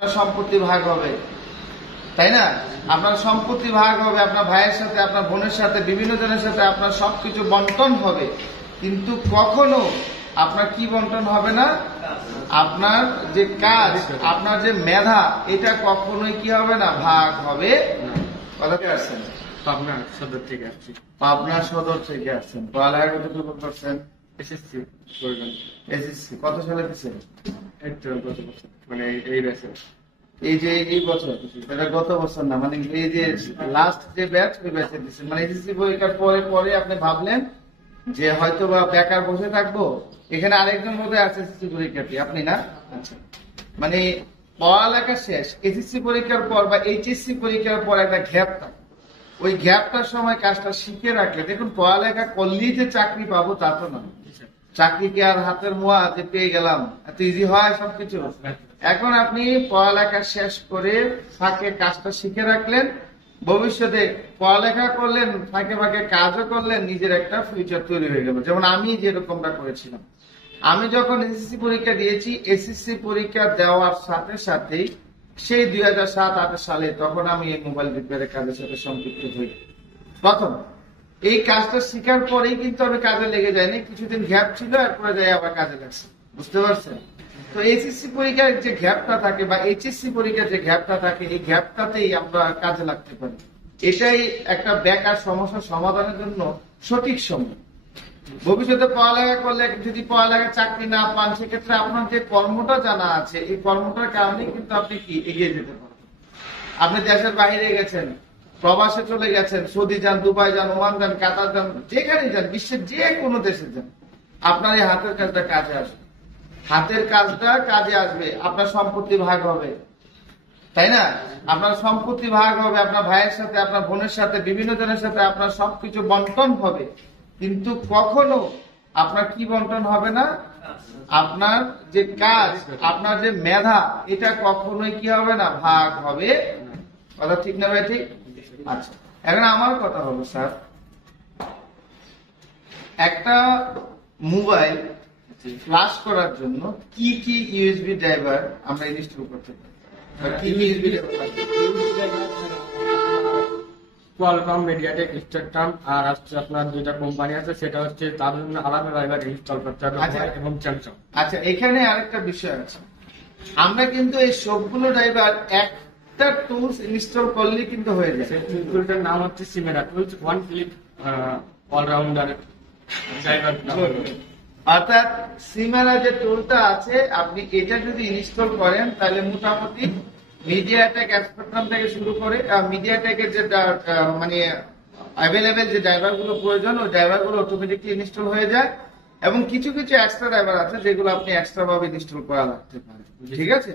সম্পত্তি ভাগ হবে, তাই না? আপনার সম্পত্তি ভাগ হবে, আপনার ভাইয়ের সাথে, আপনার বোনের সাথে, বিভিন্ন জনের সাথে আপনার সবকিছু বন্টন হবে, কিন্তু কখনো আপনার কি বন্টন হবে না? আপনার যে কাজ, আপনার যে মেধা, এটা কখনোই কি হবে না? ভাগ হবে। কথাতে আসছেন? পাবনা সদর থেকে আসছি। পাবনা সদর থেকে আসছেন। পড়ালেখা কতটুকু করছেন? এসএসসি করবেন। এসএসসি কত সালে দিচ্ছেন? এই তো গত বছর, মানে এই বছর। এই বছর, এটা গত বছর না, মানে এই যে লাস্ট যে ব্যাচ, ওই ব্যাচে দিচ্ছেন। মানে এসএসসি পরীক্ষার পরে আপনি ভাবলেন যে হয়তো বা বেকার বসে থাকবো। এখানে আরেকজন বোধহয় আছে এসএসসি পরীক্ষার্থী, আপনি না? আচ্ছা, মানে পড়ালেখা শেষ, এসএসসি পরীক্ষার পর বা এইচএসসি পরীক্ষার পর একটা গ্যাপ থাকে। ওই গ্যাপটার সময় কাজটা শিখে রাখলে, দেখুন পড়ালেখা করলেই যে চাকরি পাবো তা তো না। চাকরি কি আর হাতের মোয়া যে পেয়ে গেলাম, এত ইজি হয় সবকিছু? এখন আপনি পড়ালেখা শেষ করে ফাঁকে কাজটা শিখে রাখলেন, ভবিষ্যতে পড়ালেখা করলেন, ফাঁকে ফাঁকে কাজও করলেন, নিজের একটা ফিউচার তৈরি হয়ে গেল। যেমন আমি যেরকমটা করেছিলাম, আমি যখন এসএসসি পরীক্ষা দিয়েছি, এসএসসি পরীক্ষা দেওয়ার সাথে সাথেই সেই 2007-08 সালে তখন আমি এই মোবাইল রিপেয়ারের কাজের সাথে সম্পৃক্ত হই। প্রথম এই কাজটা শিখার পরেই কিন্তু আমি কাজে লেগে যাইনি, কিছুদিন গ্যাপ ছিল, এরপরে যাই আবার কাজে লাগছে। বুঝতে পারছেন? তো এসএসসি পরীক্ষার যে গ্যাপটা থাকে বা এইচএসসি পরীক্ষার যে গ্যাপটা থাকে, এই গ্যাপটাতেই আমরা কাজে লাগতে পারি। এটাই একটা বেকার সমস্যা সমাধানের জন্য সঠিক সময়। ভবিষ্যতে পড়ালেখা করলে যদি পড়ালেখা চাকরি না পান, সেক্ষেত্রে আপনার যে কর্মটা জানা আছে, এই কর্মটার কারণে কিন্তু আপনি কি এগিয়ে যেতে পারবেন। আপনি দেশের বাইরে গেছেন, প্রবাসে চলে গেছেন, সৌদি যান, দুবাই যান, ওমান যান, কাতার যান, যেখানে যান, বিশ্বের যে কোনো দেশে যান, আপনার এই হাতের কাজটা কাজে আসবে। হাতের কাজটা কাজে আসবে, আপনার সম্পত্তি ভাগ হবে, তাই না? আপনার সম্পত্তি ভাগ হবে, আপনার ভাইয়ের সাথে, আপনার বোনের সাথে, বিভিন্ন জনের সাথে আপনার সবকিছু বন্টন হবে, কিন্তু কখনো আপনার কি বন্টন হবে না? আপনার যে কাজ, আপনার যে মেধা, এটা কখনোই কি হবে না? ভাগ হবে। কথা ঠিক না ভাই? ঠিক। আচ্ছা, এখন আমার কথা হলো, স্যার, একটা মোবাইল ফ্লাশ করার জন্য কি কি ইউএসবি ড্রাইভার আমরা ইনস্টল করতে পারি? কি ইউএসবি কোয়ালকম, মিডিয়াটেক, স্পেকট্রাম, আর হচ্ছে আপনার দুইটা কোম্পানি আছে, সেটা হচ্ছে তাদের জন্য আলাদা ড্রাইভার ইনস্টল করতে হবে, এবং স্যামসাং। আচ্ছা, এখানে আরেকটা বিষয় আছে, আমরা কিন্তু এই সবগুলো ড্রাইভার একটা টুলস ইনস্টল করলে কিন্তু হয়ে যায়। সেই টুলটার নাম হচ্ছে সিমেরা tools, one click all rounder driver. অর্থাৎ সিমেরা যে টুলটা আছে, আপনি এটা যদি ইনস্টল করেন তাহলে মোটামুটি মিডিয়াটেক, স্পেকট্রাম থেকে শুরু করে মিডিয়াটেকের যে মানে অ্যাভেলেবেল যে ড্রাইভার গুলো প্রয়োজন, ওই ড্রাইভার গুলো অটোমেটিকলি ইনস্টল হয়ে যায়। এবং কিছু কিছু এক্সট্রা ড্রাইভার আছে যেগুলো আপনি এক্সট্রা ভাবে ইনস্টল করা লাগতে পারে। ঠিক আছে?